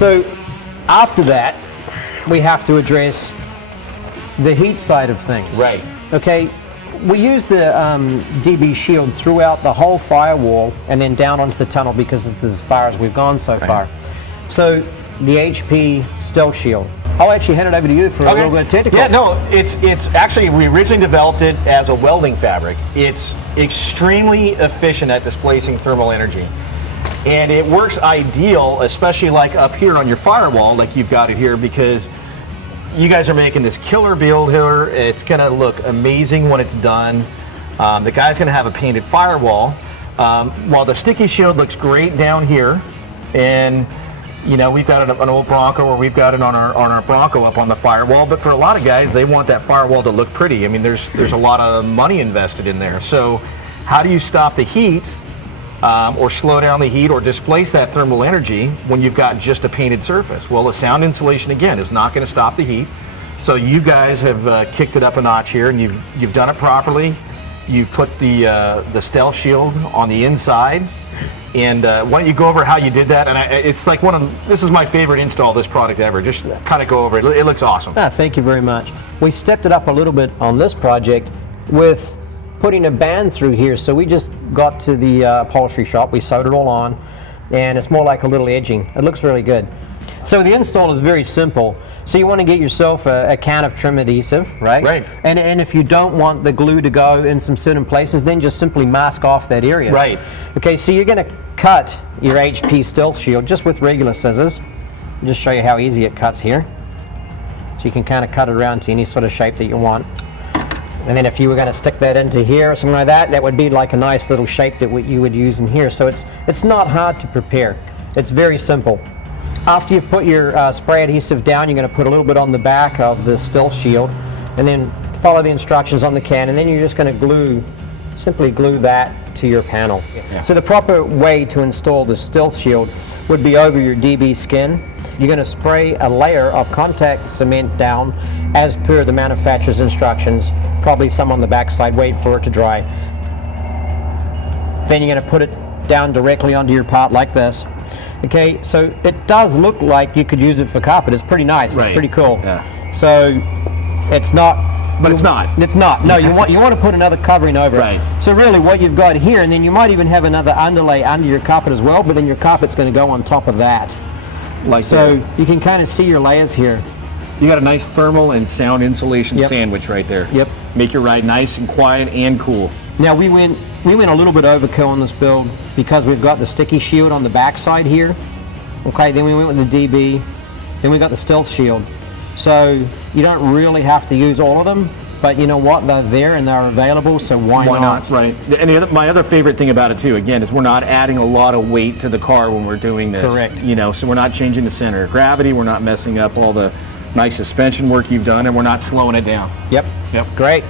So after that, we have to address the heat side of things. Right. Okay, we use the DB shield throughout the whole firewall and then down onto the tunnel because it's as far as we've gone so far. So the HP Stealth Shield. I'll actually hand it over to you for a little bit of technical. Yeah, no, it's actually, we originally developed it as a welding fabric. It's extremely efficient at displacing thermal energy. And it works ideal, especially like up here on your firewall, like you've got it here, because you guys are making this killer build here. It's gonna look amazing when it's done. The guy's gonna have a painted firewall. While the sticky shield looks great down here, and you know, we've got an old Bronco, or we've got it on our Bronco up on the firewall, but for a lot of guys, they want that firewall to look pretty. I mean, there's a lot of money invested in there. So how do you stop the heat, or slow down the heat, or displace that thermal energy when you've got just a painted surface? Well, the sound insulation, again, is not going to stop the heat. So you guys have kicked it up a notch here, and you've done it properly. You've put the Stealth Shield on the inside. And why don't you go over how you did that? And it's like this is my favorite install of this product ever. Just kind of go over it. It looks awesome. Thank you very much. We stepped it up a little bit on this project with putting a band through here. So we just got to the upholstery shop, we sewed it all on, and it's more like a little edging. It looks really good. So the install is very simple. So you want to get yourself a can of trim adhesive, right? Right. And if you don't want the glue to go in some certain places, then just simply mask off that area. Right. Okay, so you're going to cut your HP Stealth Shield just with regular scissors. I'll just show you how easy it cuts here. So you can kind of cut it around to any sort of shape that you want. And then if you were going to stick that into here or something like that, that would be like a nice little shape that you would use in here. So it's not hard to prepare. It's very simple. After you've put your spray adhesive down, you're going to put a little bit on the back of the Stealth Shield, and then follow the instructions on the can, and then you're just going to simply glue that to your panel. Yeah. So the proper way to install the Stealth Shield would be over your DB skin. You're going to spray a layer of contact cement down as per the manufacturer's instructions, probably some on the back side, wait for it to dry. Then you're going to put it down directly onto your part like this. Okay, so it does look like you could use it for carpet. It's pretty nice. It's pretty cool. Yeah. So it's not. But it's not. It's not. No, you want to put another covering over it. Right. So really, what you've got here, and then you might even have another underlay under your carpet as well. But then your carpet's going to go on top of that. Like so, that. You can kind of see your layers here. You got a nice thermal and sound insulation sandwich right there. Yep. Make your ride nice and quiet and cool. Now we went a little bit overkill on this build because we've got the sticky shield on the back side here. Okay, then we went with the DB, then we got the Stealth Shield. So you don't really have to use all of them, but you know what? They're there and they're available, so why not? Right. And my other favorite thing about it too, again, is we're not adding a lot of weight to the car when we're doing this. Correct. You know, so we're not changing the center of gravity, we're not messing up all the nice suspension work you've done, and we're not slowing it down. Yep. Great.